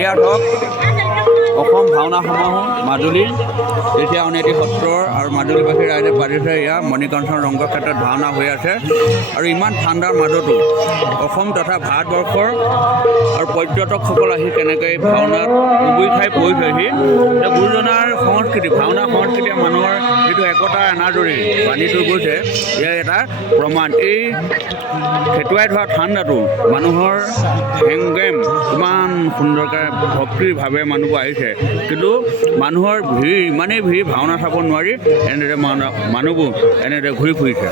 ইয়াত হওক অসম ভাওনা সমাৰোহ মাজুলীৰ এতিয়া 29 সত্ৰৰ আৰু মাজুলীবাসী ৰাইজে পাতিছে এয়া মণিকাঞ্চন ৰংগক্ষেত্ৰত ভাওনা হৈ আছে আৰু ইমান ঠাণ্ডাৰ মাজতো অসম তথা ভাৰতবৰ্ষৰ আৰু পৰ্যটকসকল আহি কেনেকৈ ভাওনাত উবুৰি খাই পৰিছেহি যে গুৰুজনাৰ সংস্কৃতি ভাওনা সংস্কৃতিয়ে মানুহৰ যিটো একতা এনাজৰী বান্ধি থৈ গৈছে ইয়াৰ এটা প্ৰমাণ। এই খেতুৱাই ধৰা ঠাণ্ডাটো মানুহৰ হেংগেম ইমান সুন্দৰকৈ ভক্তিভাৱে মানুহবোৰ আহিছে কিন্তু মানুহৰ ভিৰ ইমানেই ভিৰ ভাওনা চাব নোৱাৰি এনেদৰে মানুহবোৰ এনেদৰে ঘূৰি ফুৰিছে।